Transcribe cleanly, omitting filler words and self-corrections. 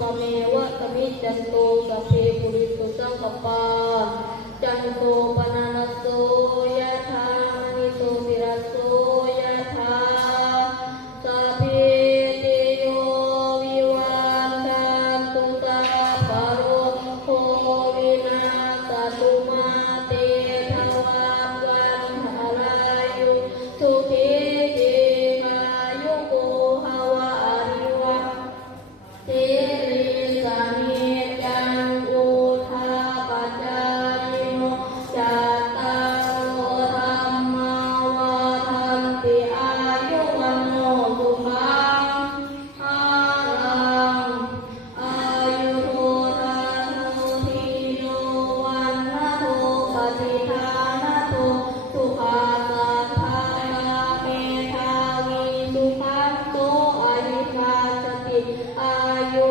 กเมวะสมิจจันโตสัพเพปุริสุสังกปปาจันโทปนะระโสยะถามณิโสติระโสยะถาสัพเพติโยวิวันตันตุสัพพะโรโควินาศตุมาเตภวัตวันหารายุสุขีทีขายุโกภวะอริวะเทริสานิจังอุทาปัจจายโนจัตตารโอธรรมาวาทันติอายุวันโนสุขังภาลังอายุโทธานุทิโนวันนะโทปฏิทานะโทสุขาสัทธาเมธาวิสุขันโตอายุคาสติอายุ